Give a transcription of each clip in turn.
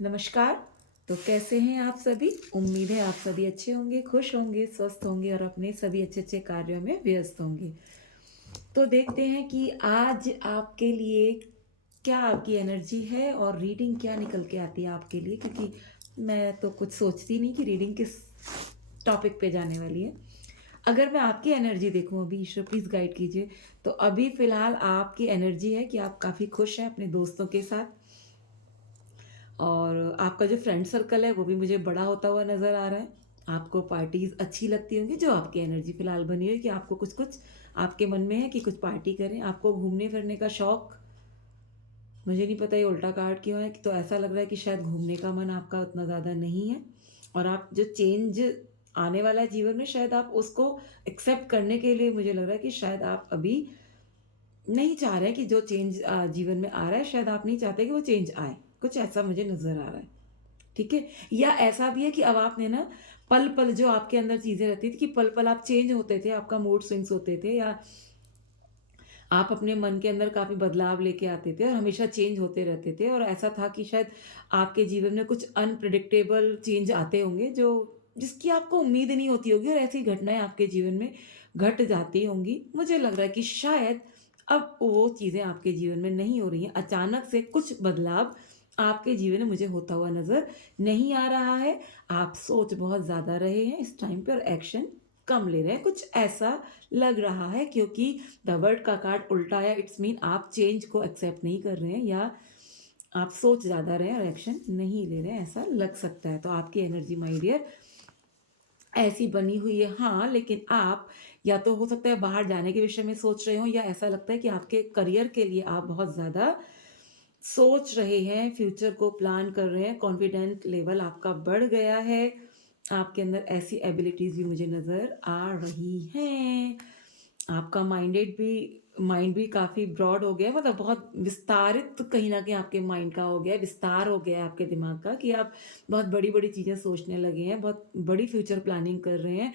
नमस्कार। तो कैसे हैं आप सभी? उम्मीद है आप सभी अच्छे होंगे, खुश होंगे, स्वस्थ होंगे और अपने सभी अच्छे-अच्छे कार्यों में व्यस्त होंगे। तो देखते हैं कि आज आपके लिए क्या आपकी एनर्जी है और रीडिंग क्या निकल के आती है आपके लिए, क्योंकि मैं तो कुछ सोचती नहीं कि रीडिंग किस टॉपिक पे जाने वाली है। अगर मैं आपकी एनर्जी देखूँ अभी, ईश्वर प्लीज़ गाइड कीजिए। तो अभी फ़िलहाल आपकी एनर्जी है कि आप काफ़ी खुश हैं अपने दोस्तों के साथ, और आपका जो फ्रेंड सर्कल है वो भी मुझे बड़ा होता हुआ नज़र आ रहा है। आपको पार्टीज़ अच्छी लगती होंगी, जो आपकी एनर्जी फ़िलहाल बनी हुई है कि आपको कुछ-कुछ आपके मन में है कि कुछ पार्टी करें। आपको घूमने-फिरने का शौक, मुझे नहीं पता ये उल्टा कार्ड क्यों है, कि तो ऐसा लग रहा है कि शायद घूमने का मन आपका उतना ज़्यादा नहीं है, और आप जो चेंज आने वाला है जीवन में, शायद आप उसको एक्सेप्ट करने के लिए, मुझे लग रहा है कि शायद आप अभी नहीं चाह रहे हैं कि जो चेंज जीवन में आ रहा है, शायद आप नहीं चाहते कि वो चेंज आए। कुछ ऐसा मुझे नज़र आ रहा है। ठीक है? या ऐसा भी है कि अब आपने ना पल-पल जो आपके अंदर चीज़ें रहती थी कि पल-पल आप चेंज होते थे, आपका मूड स्विंग्स होते थे, या आप अपने मन के अंदर काफ़ी बदलाव लेके आते थे और हमेशा चेंज होते रहते थे, और ऐसा था कि शायद आपके जीवन में कुछ अनप्रेडिक्टेबल चेंज आते होंगे, जो जिसकी आपको उम्मीद नहीं होती होगी, और ऐसी घटनाएँ आपके जीवन में घट जाती होंगी। मुझे लग रहा है कि शायद अब वो चीज़ें आपके जीवन में नहीं हो रही हैं। अचानक से कुछ बदलाव आपके जीवन में मुझे होता हुआ नज़र नहीं आ रहा है। आप सोच बहुत ज़्यादा रहे हैं इस टाइम पे और एक्शन कम ले रहे हैं, कुछ ऐसा लग रहा है, क्योंकि द वर्ड का कार्ड उल्टा है। इट्स मीन आप चेंज को एक्सेप्ट नहीं कर रहे हैं, या आप सोच ज़्यादा रहे हैं और एक्शन नहीं ले रहे हैं, ऐसा लग सकता है। तो आपकी एनर्जी माय डियर ऐसी बनी हुई है, हाँ, लेकिन आप या तो हो सकता है बाहर जाने के विषय में सोच रहे हो, या ऐसा लगता है कि आपके करियर के लिए आप बहुत ज़्यादा सोच रहे हैं, फ्यूचर को प्लान कर रहे हैं, कॉन्फिडेंट लेवल आपका बढ़ गया है। आपके अंदर ऐसी एबिलिटीज़ भी मुझे नज़र आ रही हैं। आपका माइंड भी काफ़ी ब्रॉड हो गया है, मतलब बहुत विस्तारित कहीं न कहीं आपके माइंड का हो गया है, विस्तार हो गया है आपके दिमाग का, कि आप बहुत बड़ी-बड़ी चीज़ें सोचने लगे हैं, बहुत बड़ी फ्यूचर प्लानिंग कर रहे हैं।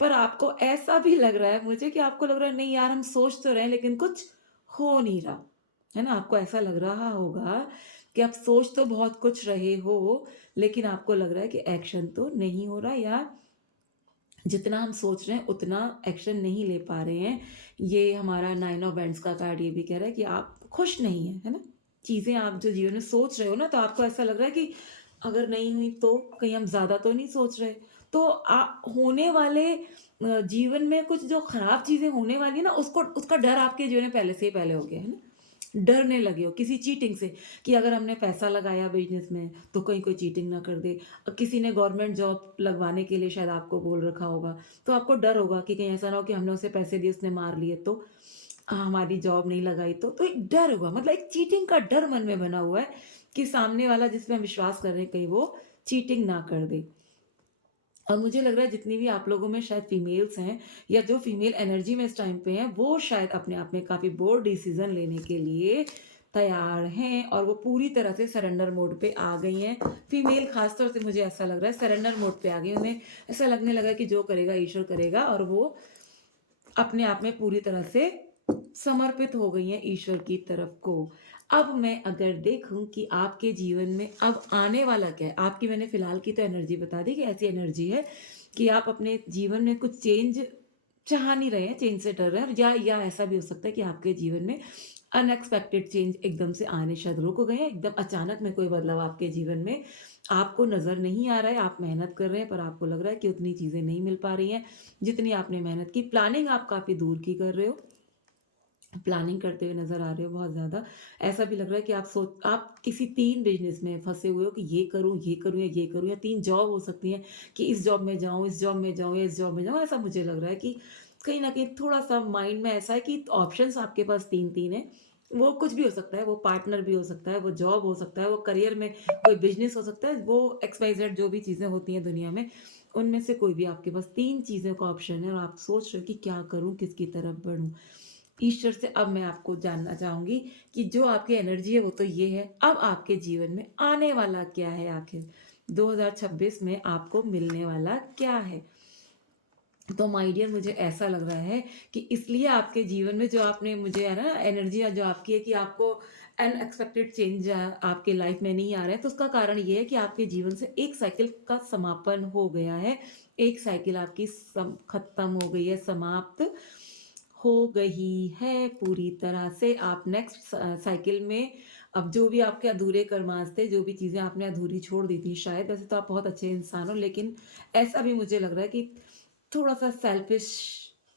पर आपको ऐसा भी लग रहा है मुझे, कि आपको लग रहा है नहीं यार, हम सोच तो रहे हैं लेकिन कुछ हो नहीं रहा। है ना? आपको ऐसा लग रहा होगा कि आप सोच तो बहुत कुछ रहे हो, लेकिन आपको लग रहा है कि एक्शन तो नहीं हो रहा, या जितना हम सोच रहे हैं उतना एक्शन नहीं ले पा रहे हैं। ये हमारा 9 ऑफ वांड्स का कार्ड ये भी कह रहा है कि आप खुश नहीं हैं, है ना? चीज़ें आप जो जीवन में सोच रहे हो ना, तो आपको ऐसा लग रहा है कि अगर नहीं हुई तो? कहीं हम ज़्यादा तो नहीं सोच रहे? तो होने वाले जीवन में कुछ जो खराब चीज़ें होने वाली है ना, उसको उसका डर आपके जीवन में पहले से ही पहले हो गया है ना? डरने लगे हो किसी चीटिंग से, कि अगर हमने पैसा लगाया बिज़नेस में, तो कहीं कोई चीटिंग ना कर दे। किसी ने गवर्नमेंट जॉब लगवाने के लिए शायद आपको बोल रखा होगा, तो आपको डर होगा कि कहीं ऐसा ना हो कि हमने उसे पैसे दिए, उसने मार लिए तो हमारी जॉब नहीं लगाई तो। एक डर होगा, मतलब एक चीटिंग का डर मन में बना हुआ है, कि सामने वाला जिस पे हम विश्वास कर रहे हैं, कहीं वो चीटिंग ना कर दे। और मुझे लग रहा है जितनी भी आप लोगों में शायद फीमेल्स हैं, या जो फीमेल एनर्जी में इस टाइम पे हैं, वो शायद अपने आप में काफ़ी बोल्ड डिसीज़न लेने के लिए तैयार हैं, और वो पूरी तरह से सरेंडर मोड पे आ गई हैं। फीमेल ख़ास तौर से मुझे ऐसा लग रहा है सरेंडर मोड पे आ गई। उन्हें ऐसा लगने लगा कि जो करेगा ईश्वर करेगा, और वो अपने आप में पूरी तरह से समर्पित हो गई हैं ईश्वर की तरफ को। अब मैं अगर देखूँ कि आपके जीवन में अब आने वाला क्या है, आपकी मैंने फ़िलहाल की तो एनर्जी बता दी कि ऐसी एनर्जी है कि आप अपने जीवन में कुछ चेंज चाह नहीं रहे हैं, चेंज से डर रहे हैं, या ऐसा भी हो सकता है कि आपके जीवन में अनएक्सपेक्टेड चेंज एकदम से आने शायद रुक गए हैं, एकदम अचानक में कोई बदलाव आपके जीवन में आपको नज़र नहीं आ रहा है। आप मेहनत कर रहे हैं, पर आपको लग रहा है कि उतनी चीज़ें नहीं मिल पा रही हैं, जितनी आपने मेहनत की। प्लानिंग आप काफ़ी दूर की कर रहे हो, प्लानिंग करते हुए नज़र आ रहे हो बहुत ज़्यादा। ऐसा भी लग रहा है कि आप किसी 3 बिज़नेस में फँसे हुए हो, कि ये करूँ, ये करूँ या ये करूँ, या 3 जॉब हो सकती हैं, कि इस जॉब में जाऊँ, इस जॉब में जाऊँ या इस जॉब में जाऊँ। ऐसा मुझे लग रहा है कि कहीं न कहीं थोड़ा-सा माइंड में ऐसा है कि ऑप्शंस आपके पास 3-3 हैं। वो कुछ भी हो सकता है, वो पार्टनर भी हो सकता है, वो जॉब हो सकता है, वो करियर में कोई बिज़नेस हो सकता है, वो एक्स-वाई-ज़ेड जो भी चीज़ें होती हैं दुनिया में, उनमें से कोई भी आपके पास 3 चीज़ों का ऑप्शन है, और आप सोच रहे हो कि क्या करूँ, किसकी तरफ बढ़ूँ? ईश्वर से अब मैं आपको जानना चाहूँगी कि जो आपकी एनर्जी है वो तो ये है, अब आपके जीवन में आने वाला क्या है आखिर? 2026 में आपको मिलने वाला क्या है? तो माय डियर मुझे ऐसा लग रहा है कि इसलिए आपके जीवन में जो आपने मुझे है ना एनर्जी जो आपकी है, कि आपको अनएक्सपेक्टेड चेंज आपके लाइफ में नहीं आ रहा है, तो उसका कारण ये है कि आपके जीवन से एक साइकिल का समापन हो गया है। एक साइकिल आपकी खत्म हो गई है, समाप्त हो गई है पूरी तरह से। आप नेक्स्ट साइकिल में अब जो भी आपके अधूरे कर्मांश थे, जो भी चीज़ें आपने अधूरी छोड़ दी थी शायद, वैसे तो आप बहुत अच्छे इंसान हो, लेकिन ऐसा भी मुझे लग रहा है कि थोड़ा-सा सेल्फिश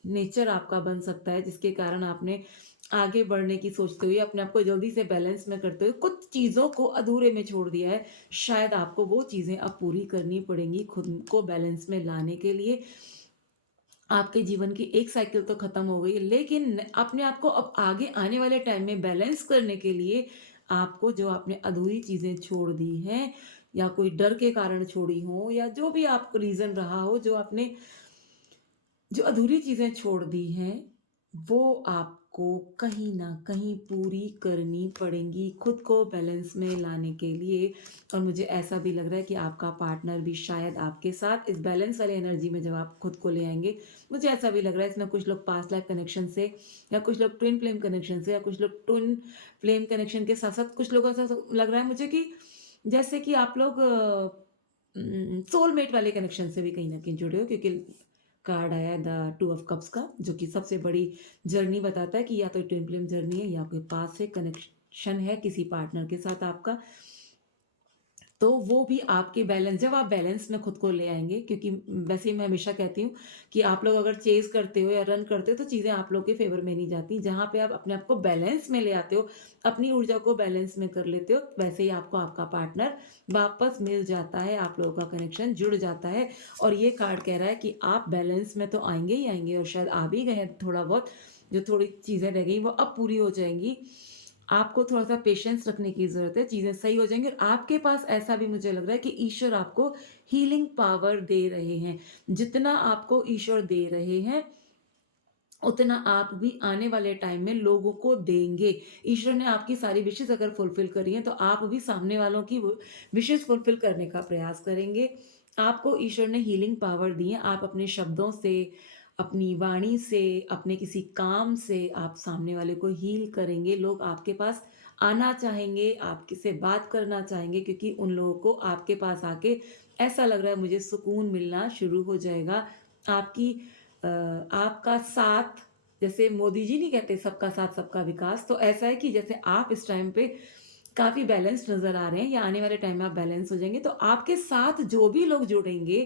नेचर आपका बन सकता है, जिसके कारण आपने आगे बढ़ने की सोचते हुए अपने आप को जल्दी से बैलेंस में करते हुए कुछ चीज़ों को अधूरे में छोड़ दिया है। शायद आपको वो चीज़ें अब पूरी करनी पड़ेंगी खुद को बैलेंस में लाने के लिए। आपके जीवन की एक साइकिल तो खत्म हो गई है, लेकिन अपने आप को अब आगे आने वाले टाइम में बैलेंस करने के लिए आपको जो आपने अधूरी चीज़ें छोड़ दी हैं, या कोई डर के कारण छोड़ी हो, या जो भी आपको रीज़न रहा हो, जो आपने जो अधूरी चीज़ें छोड़ दी हैं, वो आपको कहीं न कहीं पूरी करनी पड़ेंगी खुद को बैलेंस में लाने के लिए। और मुझे ऐसा भी लग रहा है कि आपका पार्टनर भी शायद आपके साथ इस बैलेंस वाली एनर्जी में जब आप खुद को ले आएँगे, मुझे ऐसा भी लग रहा है इसमें कुछ लोग पास्ट लाइफ कनेक्शन से, या कुछ लोग ट्विन फ्लेम कनेक्शन से, या कुछ लोग ट्विन फ्लेम कनेक्शन के साथ-साथ कुछ लोगों से ऐसा लग रहा है मुझे कि जैसे कि आप लोग सोलमेट वाले कनेक्शन से भी कहीं न कहीं जुड़े हो, क्योंकि कार्ड आया द टू ऑफ कप्स का, जो कि सबसे बड़ी जर्नी बताता है कि या तो ट्विन फ्लेम जर्नी है, या कोई पास से कनेक्शन है किसी पार्टनर के साथ आपका। तो वो भी आपके बैलेंस, जब आप बैलेंस में खुद को ले आएँगे, क्योंकि वैसे ही मैं हमेशा कहती हूँ कि आप लोग अगर चेज़ करते हो या रन करते हो तो चीज़ें आप लोग के फ़ेवर में नहीं जाती। जहाँ पे आप अपने आप को बैलेंस में ले आते हो, अपनी ऊर्जा को बैलेंस में कर लेते हो, वैसे ही आपको आपका पार्टनर वापस मिल जाता है, आप लोगों का कनेक्शन जुड़ जाता है। और ये कार्ड कह रहा है कि आप बैलेंस में तो आएँगे ही आएँगे, और शायद आ भी गए हैं थोड़ा बहुत, जो थोड़ी चीज़ें रह गई वो अब पूरी हो जाएँगी। आपको थोड़ा-सा पेशेंस रखने की ज़रूरत है, चीज़ें सही हो जाएँगी, और आपके पास ऐसा भी मुझे लग रहा है कि ईश्वर आपको हीलिंग पावर दे रहे हैं। जितना आपको ईश्वर दे रहे हैं, उतना आप भी आने वाले टाइम में लोगों को देंगे। ईश्वर ने आपकी सारी विशेज़ अगर फुलफ़िल करी हैं, तो आप भी सामने वालों की वो विशेज़ फुलफ़िल करने का प्रयास करेंगे। आपको ईश्वर ने हीलिंग पावर दी है, आप अपने शब्दों से, अपनी वाणी से, अपने किसी काम से आप सामने वाले को हील करेंगे। लोग आपके पास आना चाहेंगे, आपके से बात करना चाहेंगे, क्योंकि उन लोगों को आपके पास आके ऐसा लग रहा है मुझे सुकून मिलना शुरू हो जाएगा। आपकी आपका साथ, जैसे मोदी जी नहीं कहते सबका साथ सबका विकास, तो ऐसा है कि जैसे आप इस टाइम पे काफ़ी बैलेंस्ड नज़र आ रहे हैं, या आने वाले टाइम में आप बैलेंस हो जाएँगे, तो आपके साथ जो भी लोग जुड़ेंगे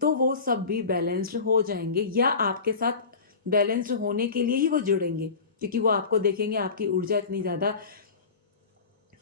तो वो सब भी बैलेंस्ड हो जाएँगे, या आपके साथ बैलेंस्ड होने के लिए ही वो जुड़ेंगे, क्योंकि वो आपको देखेंगे आपकी ऊर्जा इतनी ज़्यादा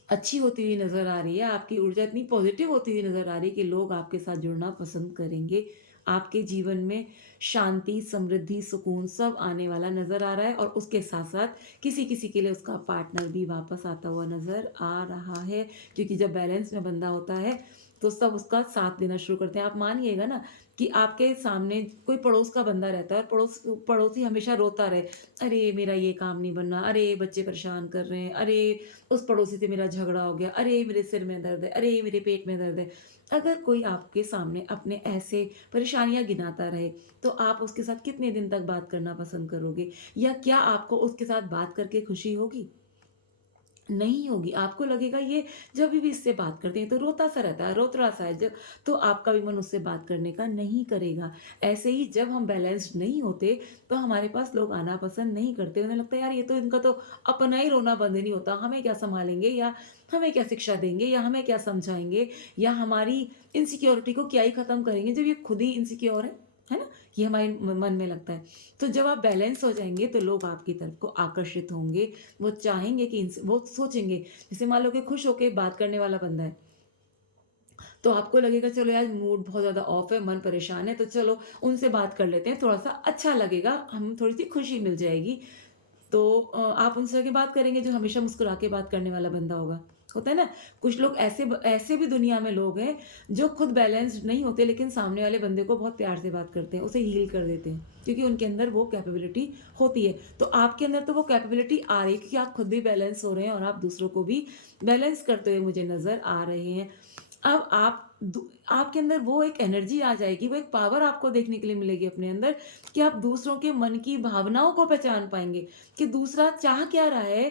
अच्छी होती हुई नज़र आ रही है, आपकी ऊर्जा इतनी पॉज़िटिव होती हुई नज़र आ रही है कि लोग आपके साथ जुड़ना पसंद करेंगे। आपके जीवन में शांति, समृद्धि, सुकून सब आने वाला नज़र आ रहा है, और उसके साथ-साथ किसी-किसी के लिए उसका पार्टनर भी वापस आता हुआ नज़र आ रहा है, क्योंकि जब बैलेंस में बंदा होता है, तो सब उसका साथ देना शुरू करते हैं। आप मानिएगा ना कि आपके सामने कोई पड़ोस का बंदा रहता है, और पड़ोसी हमेशा रोता रहे, "अरे! मेरा ये काम नहीं बना, अरे! बच्चे परेशान कर रहे हैं, अरे! उस पड़ोसी से मेरा झगड़ा हो गया, अरे मेरे सिर में दर्द है, अरे मेरे पेट में दर्द है। अगर कोई आपके सामने अपने ऐसे परेशानियाँ गिनाता रहे, तो आप उसके साथ कितने दिन तक बात करना पसंद करोगे? या क्या आपको उसके साथ बात करके खुशी होगी? नहीं होगी। आपको लगेगा ये जब भी इससे बात करते हैं तो रोता-सा रहता है, रोतड़ा-सा है जब, तो आपका भी मन उससे बात करने का नहीं करेगा। ऐसे ही जब हम बैलेंस्ड नहीं होते, तो हमारे पास लोग आना पसंद नहीं करते। उन्हें लगता है यार ये तो इनका तो अपना ही रोना बंद नहीं होता, हमें क्या सँभालेंगे, या हमें क्या शिक्षा देंगे, या हमें क्या समझाएँगे, या हमारी इनसिक्योरिटी को क्या ही ख़त्म करेंगे जब ये खुद ही इनसिक्योर है ना? ये हमारे मन में लगता है। तो जब आप बैलेंस हो जाएँगे, तो लोग आपकी तरफ को आकर्षित होंगे, वो चाहेंगे कि इनसे, वो सोचेंगे, जैसे मान लो कि खुश होके बात करने वाला बंदा है, तो आपको लगेगा चलो यार मूड बहुत ज़्यादा ऑफ है, मन परेशान है, तो चलो उनसे बात कर लेते हैं, थोड़ा-सा अच्छा लगेगा, हम थोड़ी-सी खुशी मिल जाएगी। तो आप उनसे जाके बात करेंगे जो हमेशा मुस्कुरा के बात करने वाला बंदा होगा। होता है ना? कुछ लोग ऐसे भी दुनिया में लोग हैं, जो खुद बैलेंस्ड नहीं होते, लेकिन सामने वाले बंदे को बहुत प्यार से बात करते हैं, उसे हील कर देते हैं, क्योंकि उनके अंदर वो कैपेबिलिटी होती है। तो आपके अंदर तो वो कैपेबिलिटी आ रही है, क्योंकि आप खुद भी बैलेंस हो रहे हैं, और आप दूसरों को भी बैलेंस करते हुए मुझे नज़र आ रहे हैं। अब आपके अंदर वो एक एनर्जी आ जाएगी, वो एक पावर आपको देखने के लिए मिलेगी अपने अंदर, कि आप दूसरों के मन की भावनाओं को पहचान पाएँगे, कि दूसरा चाह क्या रहा है,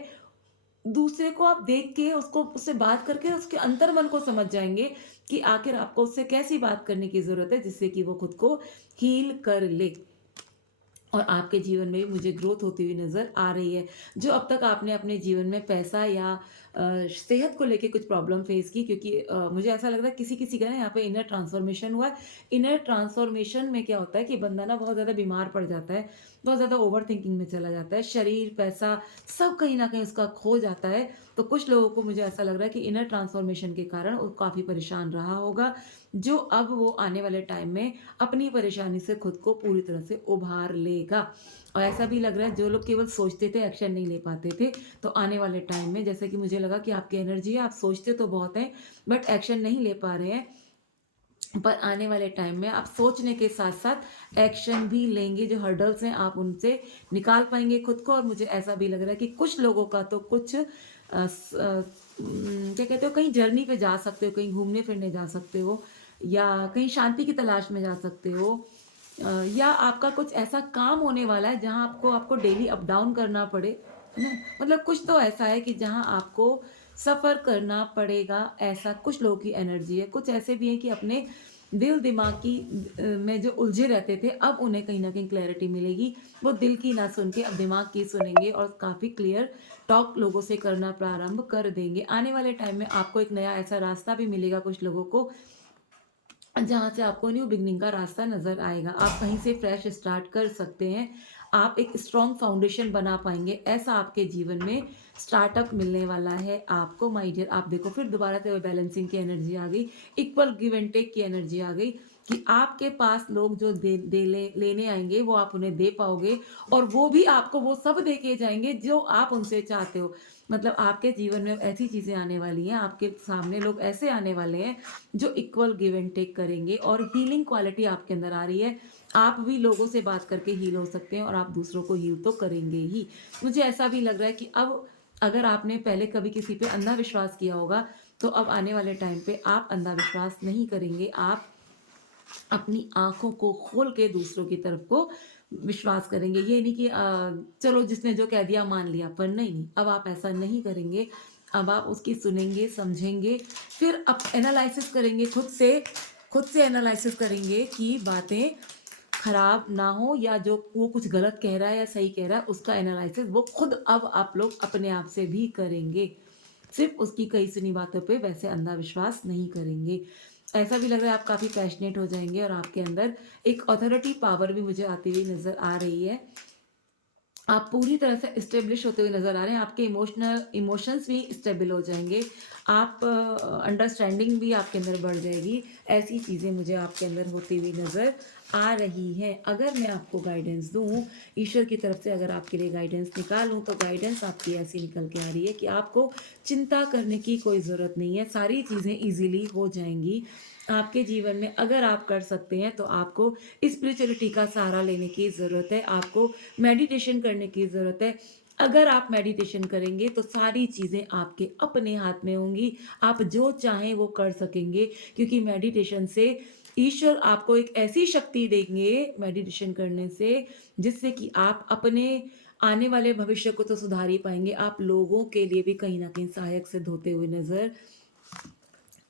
दूसरे को आप देख के उसको उससे बात करके उसके अंतर्मन को समझ जाएँगे कि आखिर आपको उससे कैसी बात करने की ज़रूरत है जिससे कि वो खुद को हील कर ले। और आपके जीवन में भी मुझे ग्रोथ होती हुई नज़र आ रही है। जो अब तक आपने अपने जीवन में पैसा या सेहत को लेके कुछ प्रॉब्लम फेस की, क्योंकि मुझे ऐसा लग रहा है किसी-किसी का ना यहाँ पे इनर ट्रांसफॉर्मेशन हुआ है। इनर ट्रांसफॉर्मेशन में क्या होता है कि बंदा ना बहुत ज़्यादा बीमार पड़ जाता है, बहुत ज़्यादा ओवरथिंकिंग में चला जाता है, शरीर, पैसा सब कहीं न कहीं उसका खो जाता है। तो कुछ लोगों को मुझे ऐसा लग रहा है कि इनर ट्रांसफॉर्मेशन के कारण वो काफ़ी परेशान रहा होगा, जो अब वो आने वाले टाइम में अपनी परेशानी से खुद को पूरी तरह से उभार लेगा। और ऐसा भी लग रहा है जो लोग केवल सोचते थे, एक्शन नहीं ले पाते थे, तो आने वाले टाइम में जैसे कि मुझे लगा कि आपकी एनर्जी है, आप सोचते तो बहुत हैं, बट एक्शन नहीं ले पा रहे हैं। पर आने वाले टाइम में आप सोचने के साथ-साथ एक्शन भी लेंगे, जो हर्डल्स हैं आप उनसे निकाल पाएँगे खुद को। और मुझे ऐसा भी लग रहा है कि कुछ लोगों का तो कुछ क्या कहते हो, कहीं जर्नी पे जा सकते हो, कहीं घूमने-फिरने जा सकते हो, या कहीं शांति की तलाश में जा सकते हो। या आपका कुछ ऐसा काम होने वाला है जहाँ आपको आपको डेली अप डाउन करना पड़े, है ना? मतलब कुछ तो ऐसा है कि जहाँ आपको सफ़र करना पड़ेगा, ऐसा कुछ लोगों की एनर्जी है। कुछ ऐसे भी हैं कि अपने दिल-दिमाग की में जो उलझे रहते थे, अब उन्हें कहीं न कहीं क्लैरिटी मिलेगी। वो दिल की ना सुन के अब दिमाग की सुनेंगे और काफ़ी क्लियर टॉक लोगों से करना प्रारंभ कर देंगे। आने वाले टाइम में आपको एक नया ऐसा रास्ता भी मिलेगा कुछ लोगों को, जहाँ से आपको न्यू बिगिनिंग का रास्ता नज़र आएगा। आप कहीं से फ्रेश स्टार्ट कर सकते हैं। आप एक स्ट्रॉन्ग फाउंडेशन बना पाएँगे, ऐसा आपके जीवन में स्टार्टअप मिलने वाला है आपको माय डियर। आप देखो फिर दोबारा से वो बैलेंसिंग की एनर्जी आ गई, इक्वल गिव एंड टेक की एनर्जी आ गई कि आपके पास लोग जो दे दे ले लेने आएँगे, वो आप उन्हें दे पाओगे, और वो भी आपको वो सब दे के जाएँगे जो आप उनसे चाहते हो। मतलब आपके जीवन में ऐसी चीज़ें आने वाली हैं, आपके सामने लोग ऐसे आने वाले हैं जो इक्वल गिव एंड टेक करेंगे, और हीलिंग क्वालिटी आपके अंदर आ रही है। आप भी लोगों से बात करके हील हो सकते हैं, और आप दूसरों को हील तो करेंगे ही। मुझे ऐसा भी लग रहा है कि अब अगर आपने पहले कभी किसी पे अंधा विश्वास किया होगा, तो अब आने वाले टाइम पे आप अंधा विश्वास नहीं करेंगे। आप अपनी आँखों को खोल के दूसरों की तरफ को विश्वास करेंगे। ये नहीं कि चलो जिसने जो कह दिया मान लिया, पर नहीं, अब आप ऐसा नहीं करेंगे। अब आप उसकी सुनेंगे, समझेंगे, फिर अब एनालाइसिस करेंगे खुद से एनालाइसिस करेंगे कि बातें खराब ना हो, या जो वो कुछ गलत कह रहा है या सही कह रहा है, उसका एनालाइसिस वो खुद अब आप लोग अपने आप से भी करेंगे। सिर्फ़ उसकी कही सुनी बातों पे वैसे अंधा विश्वास नहीं करेंगे। ऐसा भी लग रहा है आप काफ़ी पैशनेट हो जाएँगे, और आपके अंदर एक अथॉरिटी पावर भी मुझे आती हुई नज़र आ रही है। आप पूरी तरह से एस्टेब्लिश होते हुए नज़र आ रहे हैं, आपके इमोशंस भी स्टेबल हो जाएँगे, आप अंडरस्टैंडिंग भी आपके अंदर बढ़ जाएगी, ऐसी चीज़ें मुझे आपके अंदर होती हुई नज़र आ रही हैं। अगर मैं आपको गाइडेंस दूँ, ईश्वर की तरफ से अगर आपके लिए गाइडेंस निकालूँ, तो गाइडेंस आपकी ऐसी निकल के आ रही है कि आपको चिंता करने की कोई ज़रूरत नहीं है, सारी चीज़ें ईज़िली हो जाएँगी। आपके जीवन में अगर आप कर सकते हैं, तो आपको स्पिरिचुअलिटी का सहारा लेने की ज़रूरत है, आपको मेडिटेशन करने की ज़रूरत है। अगर आप मेडिटेशन करेंगे तो सारी चीज़ें आपके अपने हाथ में होंगी। आप जो चाहें वो कर सकेंगे, क्योंकि मेडिटेशन से ईश्वर आपको एक ऐसी शक्ति देंगे मेडिटेशन करने से, जिससे कि आप अपने आने वाले भविष्य को तो सुधार ही पाएँगे, आप लोगों के लिए भी कहीं न कहीं सहायक सिद्ध होते हुए नज़र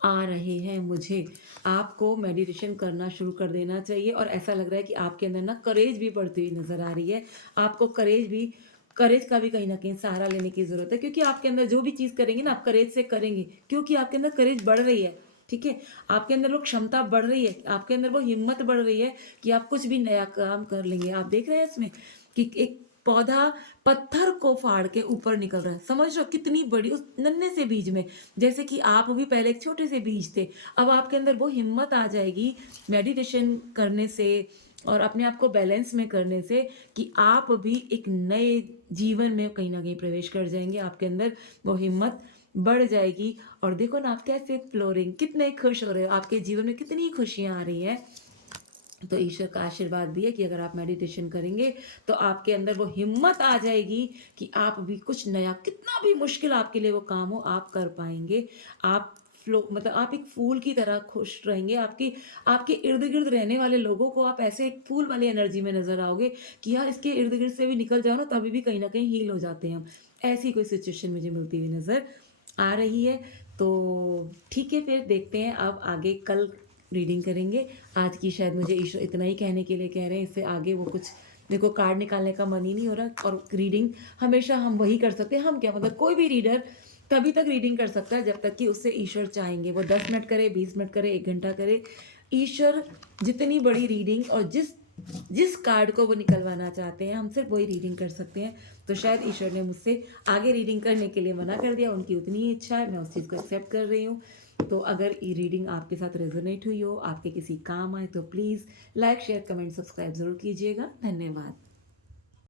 आ रहे हैं मुझे। आपको मेडिटेशन करना शुरू कर देना चाहिए, और ऐसा लग रहा है कि आपके अंदर ना करेज भी बढ़ती हुई नज़र आ रही है। आपको करेज का भी कहीं न कहीं सहारा लेने की ज़रूरत है, क्योंकि आपके अंदर जो भी चीज़ करेंगे ना, आप करेज से करेंगे, क्योंकि आपके अंदर करेज बढ़ रही है, ठीक है? आपके अंदर वो क्षमता बढ़ रही है, आपके अंदर वो हिम्मत बढ़ रही है कि आप कुछ भी नया काम कर लेंगे। आप देख रहे हैं इसमें कि एक पौधा पत्थर को फाड़ के ऊपर निकल रहा है। समझ रहे हो कितनी बड़ी उस नन्हे से बीज में, जैसे कि आप भी पहले एक छोटे से बीज थे, अब आपके अंदर वो हिम्मत आ जाएगी मेडिटेशन करने से और अपने आप को बैलेंस में करने से, कि आप भी एक नए जीवन में कहीं न कहीं प्रवेश कर जाएँगे। आपके अंदर वो हिम्मत बढ़ जाएगी, और देखो ना आप कैसे फ्लोरिंग, कितने खुश हो रहे हो, आपके जीवन में कितनी खुशियाँ आ रही हैं। तो ईश्वर का आशीर्वाद भी है कि अगर आप मेडिटेशन करेंगे, तो आपके अंदर वो हिम्मत आ जाएगी कि आप भी कुछ नया, कितना भी मुश्किल आपके लिए वो काम हो, आप कर पाएँगे। आप फ्लो मतलब आप एक फूल की तरह खुश रहेंगे। आपकी आपके इर्द-गिर्द रहने वाले लोगों को आप ऐसे एक फूल वाली एनर्जी में नज़र आओगे कि यार इसके इर्द-गिर्द से भी निकल जाओ ना, तभी भी कहीं न कहीं हील हो जाते हैं हम। ऐसी कोई सिचुएशन मुझे मिलती हुई नज़र आ रही है। तो ठीक है, फिर देखते हैं अब आगे, कल रीडिंग करेंगे। आज की शायद मुझे ईश्वर इतना ही कहने के लिए कह रहे हैं, इससे आगे वो कुछ मेरे को कार्ड निकालने का मन ही नहीं हो रहा। और रीडिंग हमेशा हम वही कर सकते हैं, हम क्या मतलब कोई भी रीडर तभी तक रीडिंग कर सकता है जब तक कि उससे ईश्वर चाहेंगे। वो 10 मिनट करे, 20 मिनट करे, 1 घंटा करे। ईश्वर जितनी बड़ी रीडिंग और जिस जिस कार्ड को वो निकलवाना चाहते हैं, हम सिर्फ वही रीडिंग कर सकते हैं। तो शायद ईश्वर ने मुझसे आगे रीडिंग करने के लिए मना कर दिया, उनकी उतनी ही इच्छा है, मैं उस चीज़ को एक्सेप्ट कर रही हूँ। तो अगर ये रीडिंग आपके साथ रेजोनेट हुई हो, आपके किसी काम आए, तो please like, share, comment, subscribe ज़रूर कीजिएगा। धन्यवाद।